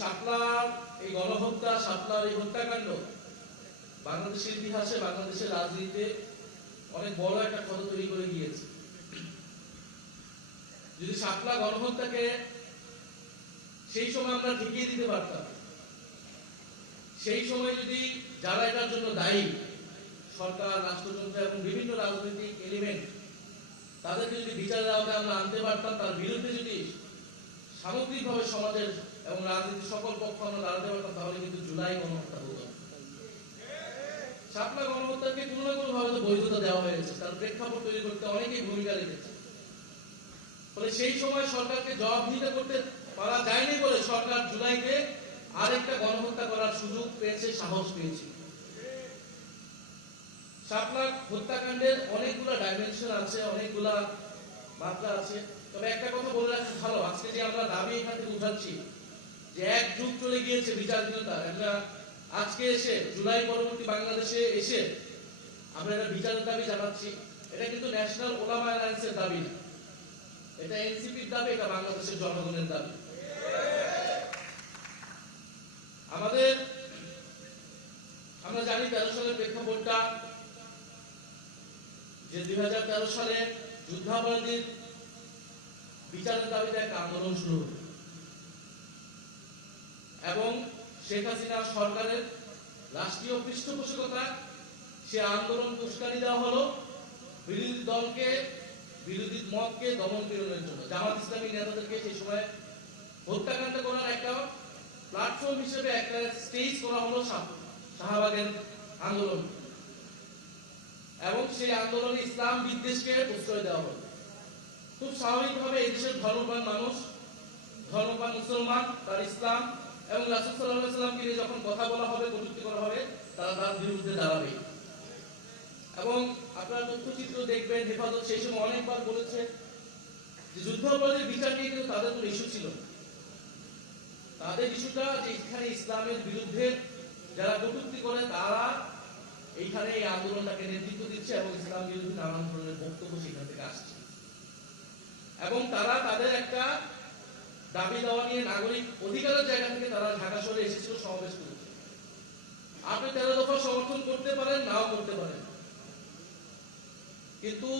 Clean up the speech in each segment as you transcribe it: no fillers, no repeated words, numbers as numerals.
শাপলার এই গণহত্যা, শাপলার এই হত্যাকাণ্ড বাংলাদেশের ইতিহাসে, বাংলাদেশের রাজনীতিতে অনেক বড় একটা ক্ষত তৈরি করে গিয়েছে। যদি শাপলা গণহত্যাকে সেই সময় আমরা ঠেকিয়ে দিতে পারতাম, সেই সময় যদি যারা এটার জন্য দায়ী, সরকার, রাষ্ট্রযন্ত্র এবং বিভিন্ন রাজনৈতিক এলিমেন্ট, তাদেরকে যদি বিচারের আওতায় আমরা আনতে পারতাম, তার বিরুদ্ধে যদি সামগ্রিকভাবে সমাজের এবং রাজনীতির সকল পক্ষ আমরা দাঁড়াতে পারতাম, তাহলে কিন্তু জুলাই গণহত্যা হতো। শাপলা গণহত্যাকে কোনো না কোনো ভাবে বৈধতা দেওয়া হয়েছে, তার প্রেক্ষাপট তৈরি করতে অনেকেই ভূমিকা রেখেছে। ফলে সেই সময় সরকারকে জবাবদিহিতা করতে পারা যায়নি বলে সরকার জুলাইতে আরেকটা গণহত্যা করার সুযোগ পেয়েছে, সাহস পেয়েছে। শাপলা হত্যাকাণ্ডের অনেকগুলা ডাইমেনশন আছে, অনেকগুলা মাত্রা আছে। তবে একটা কথা বলে রাখছি ভালো, আজকে যে আমরা দাবি এখান থেকে উঠাচ্ছি যে এক যুগ চলে গিয়েছে বিচারহীনতা, এটা আজকে এসে জুলাই পরবর্তী বাংলাদেশে এসে আমরা এটা বিচারের দাবি জানাচ্ছি। এটা কিন্তু ন্যাশনাল ওলামা অ্যালায়েন্সের দাবি না, এটা এনসিপির দাবি, এটা বাংলাদেশের জনগণের দাবি। আমরা জানি 13 সালের প্রেক্ষাপটটা, যে 2013 সালে যুদ্ধাপরাধীর বিচারের দাবিতে একটা আন্দোলন শুরু হল এবং শেখ হাসিনা সরকারের রাষ্ট্রীয় পৃষ্ঠপোষকতা সে আন্দোলন উস্কানি দেওয়া হলো বিরোধী দলকে, বিরোধী মতকে দমন পীড়নের জন্য। জামাত ইসলামী নেতাদেরকে সেই সময় হত্যাকাণ্ড করার একটা প্ল্যাটফর্ম হিসেবে একটা স্টেজ করা হলো শাহবাগের আন্দোলন, এবং সেই আন্দোলনে ইসলাম বিদ্বেষকে প্রশ্রয় দেওয়া হলো। খুব স্বাভাবিকভাবে এই দেশের ধর্মপ্রাণ মানুষ, ধর্মপ্রাণ মুসলমান, তার ইসলাম এবং রাসূল সাল্লাল্লাহু আলাইহি ওয়াসাল্লামকে নিয়ে যখন কথা বলা হবে, কটূক্তি করা হবে, তারা তার বিরুদ্ধে দাঁড়াবে। এবং আপনারা তথ্যচিত্র দেখবেন, হেফাজত সেই সময় অনেকবার বলেছে যে যুদ্ধাপরাধীর বিচার নিয়ে কিন্তু তাদের কোনো ইস্যু ছিল। তাদের ইস্যুটা যে এখানে ইসলামের বিরুদ্ধে যারা কটূক্তি করে তারা এইখানে এই আন্দোলনটাকে নেতৃত্ব দিচ্ছে এবং ইসলাম বিরোধী নানান ধরনের বক্তব্য সেখান থেকে আসছে, এবং তারা তাদের একটা দাবি দেওয়া নিয়ে নাগরিক অধিকারের জায়গা থেকে তারা ঢাকা শহরে এসেছিল, সমাবেশ করেছে। আপনি 13 দফা সমর্থন করতে পারেন, নাও করতে পারেন, কিন্তু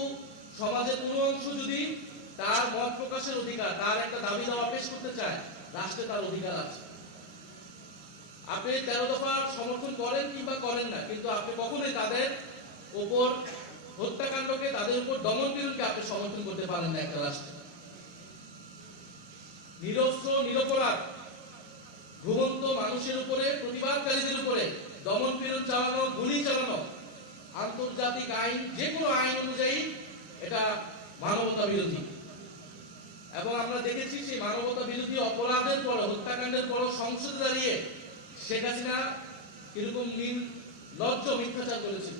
সমাজের কোনো অংশ যদি তার মত প্রকাশের অধিকার, তার একটা দাবি দেওয়া পেশ করতে চায়, রাষ্ট্রে তার অধিকার আছে। আপনি 13 দফা সমর্থন করেন কিংবা করেন না, কিন্তু আপনি কখনোই তাদের উপর হত্যাকাণ্ডকে, তাদের উপর দমন-পীড়নকে আপনি সমর্থন করতে পারেন না একটা রাষ্ট্রে। নিরস্ত্র নিরপরাধ ঘুমন্ত মানুষের উপরে, প্রতিবাদকারীদের উপরে দমন-পীড়ন চালানো, গুলি চালানো আন্তর্জাতিক আইন, যে কোনো আইন অনুযায়ী এটা মানবতা বিরোধী। এবং আমরা দেখেছি সেই মানবতা বিরোধী অপরাধের পর, হত্যাকাণ্ডের পর সংসদে দাঁড়িয়ে শেখ হাসিনা কিরকম নির্লজ্জ মিথ্যাচার করেছিল,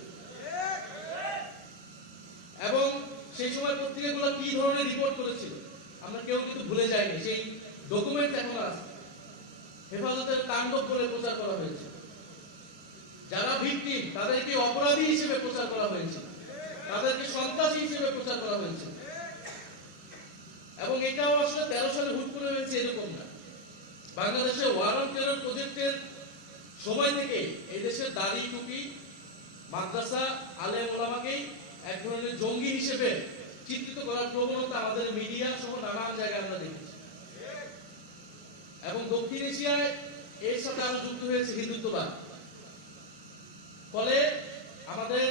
এবং সেই সময় পত্রিকাগুলো কি ধরনের রিপোর্ট করেছিল আমরা কেউ কিন্তু ভুলে যাইনি। সেই ডকুমেন্ট এখন আছে, হেফাজতের তাণ্ডব করে প্রচার করা হয়েছে। যারা ভিকটিম তাদেরকে অপরাধী হিসেবে প্রচার করা হয়েছে, তাদেরকে সন্ত্রাসী হিসেবে প্রচার করা হয়েছে। এবং এটাও আসলে 13 সালে হুট করে হয়েছে এরকম না। বাংলাদেশে ওয়ার অন টেরর প্রজেক্টের সময় থেকে এই দেশের দাড়ি টুপি, মাদ্রাসা, আলেম ওলামাকেই এক ধরনের জঙ্গি হিসেবে চিত্রিত করার প্রবণতা আমাদের মিডিয়া সহ নানান জায়গায় আমরা দেখেছি। এবং দক্ষিণ এশিয়ায় এর সাথে আরো যুক্ত হয়েছে হিন্দুত্ববাদ। ফলে আমাদের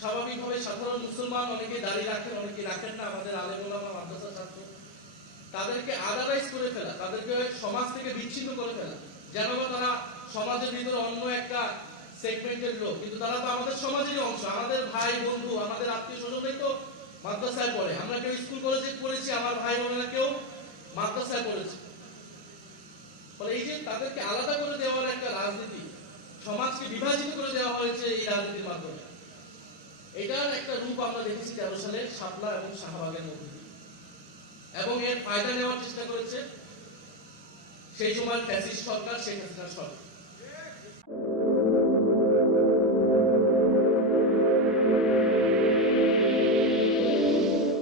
স্বাভাবিকভাবে সাধারণ মুসলমান অনেকে দাড়ি রাখেন, অনেকে রাখেন না, আমাদের আলেম ওলামা, মাদ্রাসা ছাত্র, তাদেরকে আদারাইজ করে ফেলা, তাদেরকে সমাজ থেকে বিচ্ছিন্ন করে ফেলা, যেন তারা সমাজের ভিতরে অন্য একটা সেগমেন্টের লোক, কিন্তু তারা তো আমাদের সমাজেরই অংশ, আমাদের ভাই বন্ধু, আমাদের আত্মীয় স্বজনই তো মাদ্রাসায় পড়ে। আমরা কেউ স্কুল কলেজে পড়েছি, আমার ভাই বোনেরা কেউ মাদ্রাসায় পড়েছে। ফলে এই যে তাদেরকে আলাদা করে দেওয়ার একটা রাজনীতি, সমাজকে বিভাজিত করে দেওয়া হয়েছে এই রাজনীতির মাধ্যমে, এটার একটা রূপ আমরা দেখেছি 13 সালে শাপলা এবং শাহবাগের মধ্যে। এবং এর ফায়দা নেওয়ার চেষ্টা করেছে সেই সময় ফ্যাসিস্ট সরকার, শেখ হাসিনার সরকার।